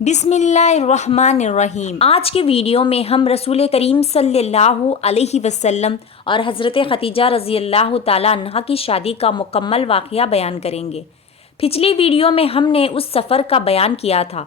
بسم اللہ الرحمن الرحیم۔ آج کے ویڈیو میں ہم رسول کریم صلی اللہ علیہ وسلم اور حضرت خدیجہ رضی اللہ تعالیٰ عنہ کی شادی کا مکمل واقعہ بیان کریں گے۔ پچھلی ویڈیو میں ہم نے اس سفر کا بیان کیا تھا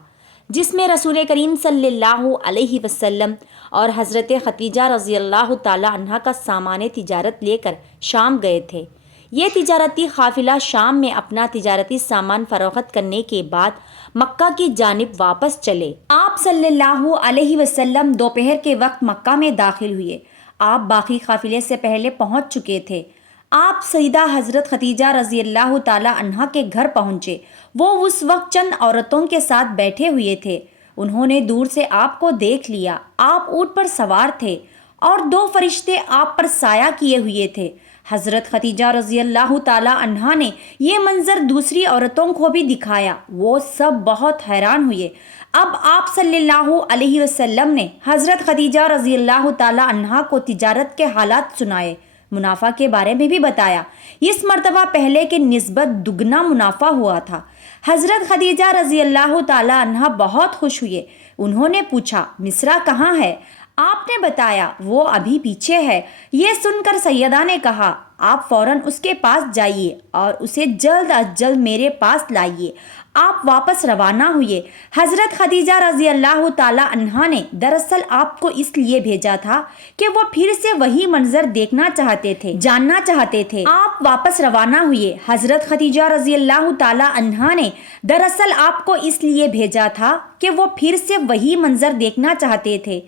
جس میں رسول کریم صلی اللہ علیہ وسلم اور حضرت خدیجہ رضی اللہ تعالیٰ عنہ کا سامان تجارت لے کر شام گئے تھے۔ یہ تجارتی قافلہ شام میں اپنا تجارتی سامان فروخت کرنے کے بعد مکہ کی جانب واپس چلے۔ آپ صلی اللہ علیہ وسلم دوپہر کے وقت مکہ میں داخل ہوئے۔ آپ باقی قافلے سے پہلے پہنچ چکے تھے۔ آپ سیدہ حضرت خدیجہ رضی اللہ تعالی عنہا کے گھر پہنچے۔ وہ اس وقت چند عورتوں کے ساتھ بیٹھے ہوئے تھے۔ انہوں نے دور سے آپ کو دیکھ لیا۔ آپ اونٹ پر سوار تھے اور دو فرشتے آپ پر سایہ کیے ہوئے تھے۔ حضرت خدیجہ رضی اللہ تعالی عنہا نے یہ منظر دوسری عورتوں کو بھی دکھایا۔ وہ سب بہت حیران ہوئے۔ اب آپ صلی اللہ علیہ وسلم نے حضرت خدیجہ رضی اللہ تعالی عنہا کو تجارت کے حالات سنائے، منافع کے بارے میں بھی بتایا۔ اس مرتبہ پہلے کے نسبت دگنا منافع ہوا تھا۔ حضرت خدیجہ رضی اللہ تعالی عنہا بہت خوش ہوئے۔ انہوں نے پوچھا، مصرع کہاں ہے؟ آپ نے بتایا وہ ابھی پیچھے ہے۔ یہ سن کر سیدہ نے کہا، آپ فوراً اس کے پاس جائیے اور اسے جلد از جلد میرے پاس لائیے۔ آپ واپس روانہ ہوئے۔ حضرت خدیجہ رضی اللہ تعالی عنہا نے دراصل آپ کو اس لیے بھیجا تھا کہ وہ پھر سے وہی منظر دیکھنا چاہتے تھے، جاننا چاہتے تھے۔ آپ واپس روانہ ہوئے۔ حضرت خدیجہ رضی اللہ تعالی عنہا نے دراصل آپ کو اس لیے بھیجا تھا کہ وہ پھر سے وہی منظر دیکھنا چاہتے تھے،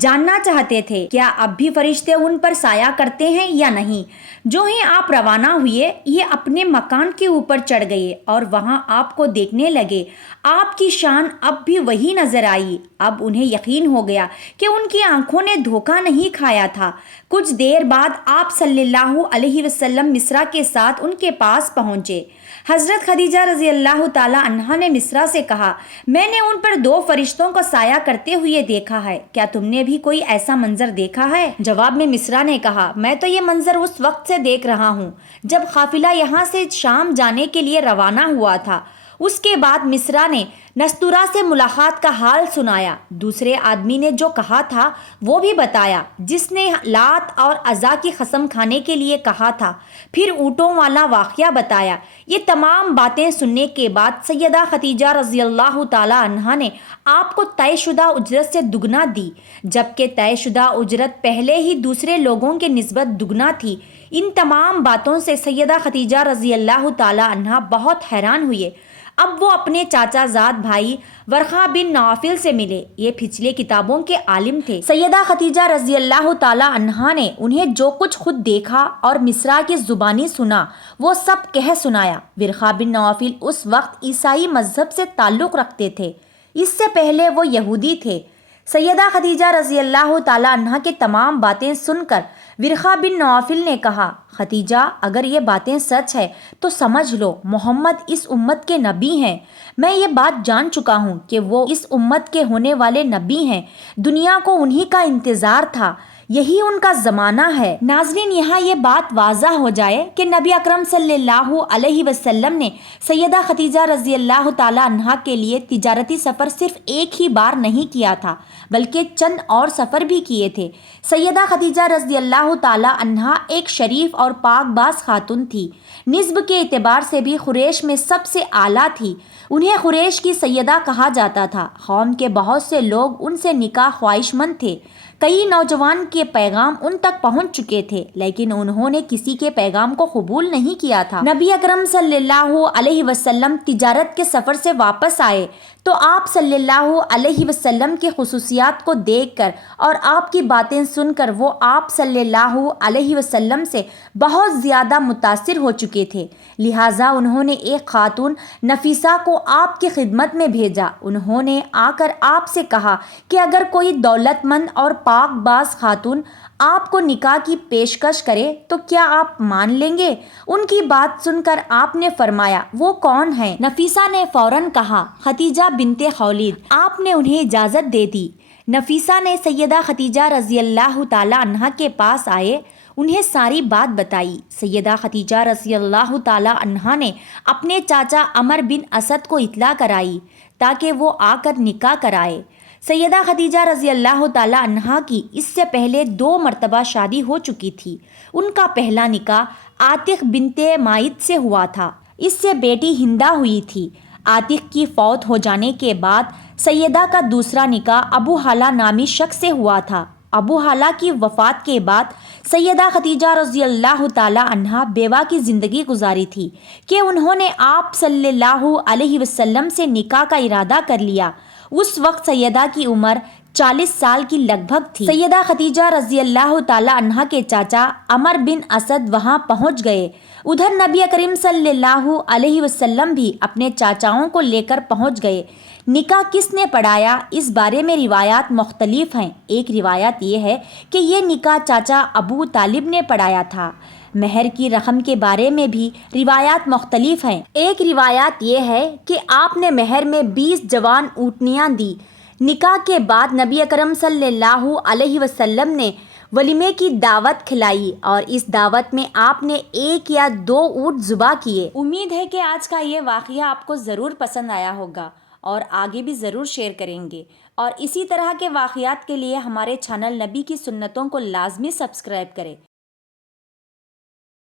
جاننا چاہتے تھے کیا اب بھی فرشتے ان پر سایہ کرتے ہیں یا نہیں۔ جو ہی آپ روانہ ہوئے، یہ اپنے مکان کے اوپر چڑھ گئے اور وہاں آپ کو دیکھنے لگے۔ آپ کی شان اب بھی وہی نظر آئی۔ اب انہیں یقین ہو گیا کہ ان کی آنکھوں نے دھوکہ نہیں کھایا تھا۔ کچھ دیر بعد آپ صلی اللہ علیہ وسلم مصرع کے ساتھ ان کے پاس پہنچے۔ حضرت خدیجہ رضی اللہ تعالی عنہا نے مصرع سے کہا، میں نے ان پر دو فرشتوں کو سایہ کرتے ہوئے دیکھا ہے، کیا تم نے بھی کوئی ایسا منظر دیکھا ہے؟ جواب میں مصرع نے کہا، میں تو یہ منظر اس وقت سے دیکھ رہا ہوں جب قافلہ یہاں سے شام جانے کے لیے روانہ ہوا تھا۔ اس کے بعد مصرع نے نستورہ سے ملاقات کا حال سنایا۔ دوسرے آدمی نے جو کہا تھا وہ بھی بتایا، جس نے لات اور عزا کی قسم کھانے کے لیے کہا تھا۔ پھر اونٹوں والا واقعہ بتایا۔ یہ تمام باتیں سننے کے بعد سیدہ خدیجہ رضی اللہ تعالی عنہا نے آپ کو طے شدہ اجرت سے دگنا دی، جبکہ طے شدہ اجرت پہلے ہی دوسرے لوگوں کے نسبت دگنا تھی۔ ان تمام باتوں سے سیدہ خدیجہ رضی اللہ تعالی عنہا بہت حیران ہوئے۔ اب وہ اپنے چاچا زاد بھائی ورقہ بن نوفل سے ملے۔ یہ پچھلے کتابوں کے عالم تھے۔ سیدہ خدیجہ رضی اللہ تعالی عنہا نے انہیں جو کچھ خود دیکھا اور مصرع کی زبانی سنا وہ سب کہہ سنایا۔ ورقہ بن نوفل اس وقت عیسائی مذہب سے تعلق رکھتے تھے، اس سے پہلے وہ یہودی تھے۔ سیدہ خدیجہ رضی اللہ تعالی عنہا کے تمام باتیں سن کر ورقہ بن نوفل نے کہا، خدیجہ اگر یہ باتیں سچ ہے تو سمجھ لو محمد اس امت کے نبی ہیں۔ میں یہ بات جان چکا ہوں کہ وہ اس امت کے ہونے والے نبی ہیں۔ دنیا کو انہی کا انتظار تھا، یہی ان کا زمانہ ہے۔ ناظرین، یہاں یہ بات واضح ہو جائے کہ نبی اکرم صلی اللہ علیہ وسلم نے سیدہ خدیجہ رضی اللہ تعالی عنہا کے لیے تجارتی سفر صرف ایک ہی بار نہیں کیا تھا بلکہ چند اور سفر بھی کیے تھے۔ سیدہ خدیجہ رضی اللہ تعالی عنہا ایک شریف اور پاک باز خاتون تھی۔ نسب کے اعتبار سے بھی قریش میں سب سے اعلیٰ تھی۔ انہیں قریش کی سیدہ کہا جاتا تھا۔ قوم کے بہت سے لوگ ان سے نکاح خواہش مند تھے۔ کئی نوجوان کے پیغام ان تک پہنچ چکے تھے لیکن انہوں نے کسی کے پیغام کو قبول نہیں کیا تھا۔ نبی اکرم صلی اللہ علیہ وسلم تجارت کے سفر سے واپس آئے تو آپ صلی اللہ علیہ وسلم کی خصوصیات کو دیکھ کر اور آپ کی باتیں سن کر وہ آپ صلی اللہ علیہ وسلم سے بہت زیادہ متاثر ہو چکے تھے۔ لہٰذا انہوں نے ایک خاتون نفیسہ کو آپ کی خدمت میں بھیجا۔ انہوں نے آ کر آپ سے کہا کہ اگر کوئی دولت مند اور پاک باز خاتون آپ کو نکاح کی پیشکش کرے تو کیا آپ مان لیں گے؟ ان کی بات سن کر آپ نے فرمایا، وہ کون ہیں؟ نفیسہ نے فوراً کہا، خدیجہ بنت خویلد۔ آپ نے انہیں اجازت دے دی۔ نفیسہ نے سیدہ خدیجہ رضی اللہ تعالی عنہا کے پاس آئے، انہیں ساری بات بتائی۔ سیدہ خدیجہ رضی اللہ تعالی عنہا نے اپنے چاچا عمر بن اسد کو اطلاع کرائی۔ تاکہ وہ آ کر نکاح کرائے۔ سیدہ خدیجہ رضی اللہ تعالیٰ عنہا کی اس سے پہلے 2 مرتبہ شادی ہو چکی تھی۔ ان کا پہلا نکاح عاتق بنت مائد سے ہوا تھا، اس سے بیٹی ہندہ ہوئی تھی۔ عاتق کی فوت ہو جانے کے بعد سیدہ کا دوسرا نکاح ابو حالہ نامی شخص سے ہوا تھا۔ ابو حالہ کی وفات کے بعد سیدہ خدیجہ رضی اللہ تعالیٰ عنہا بیوہ کی زندگی گزاری تھی کہ انہوں نے آپ صلی اللہ علیہ وسلم سے نکاح کا ارادہ کر لیا۔ اس وقت سیدہ کی عمر 40 سال کی لگ بھگ تھی۔ سیدہ خدیجہ رضی اللہ تعالیٰ عنہا کے چاچا عمر بن اسد وہاں پہنچ گئے۔ ادھر نبی کریم صلی اللہ علیہ وسلم بھی اپنے چاچاؤں کو لے کر پہنچ گئے۔ نکاح کس نے پڑھایا، اس بارے میں روایات مختلف ہیں۔ ایک روایت یہ ہے کہ یہ نکاح چاچا ابو طالب نے پڑھایا تھا۔ مہر کی رقم کے بارے میں بھی روایات مختلف ہیں۔ ایک روایت یہ ہے کہ آپ نے مہر میں 20 جوان اونٹنیاں دی۔ نکاح کے بعد نبی اکرم صلی اللہ علیہ وسلم نے ولیمے کی دعوت کھلائی اور اس دعوت میں آپ نے 1 یا 2 اونٹ ذبح کیے۔ امید ہے کہ آج کا یہ واقعہ آپ کو ضرور پسند آیا ہوگا اور آگے بھی ضرور شیئر کریں گے، اور اسی طرح کے واقعات کے لیے ہمارے چینل نبی کی سنتوں کو لازمی سبسکرائب کریں۔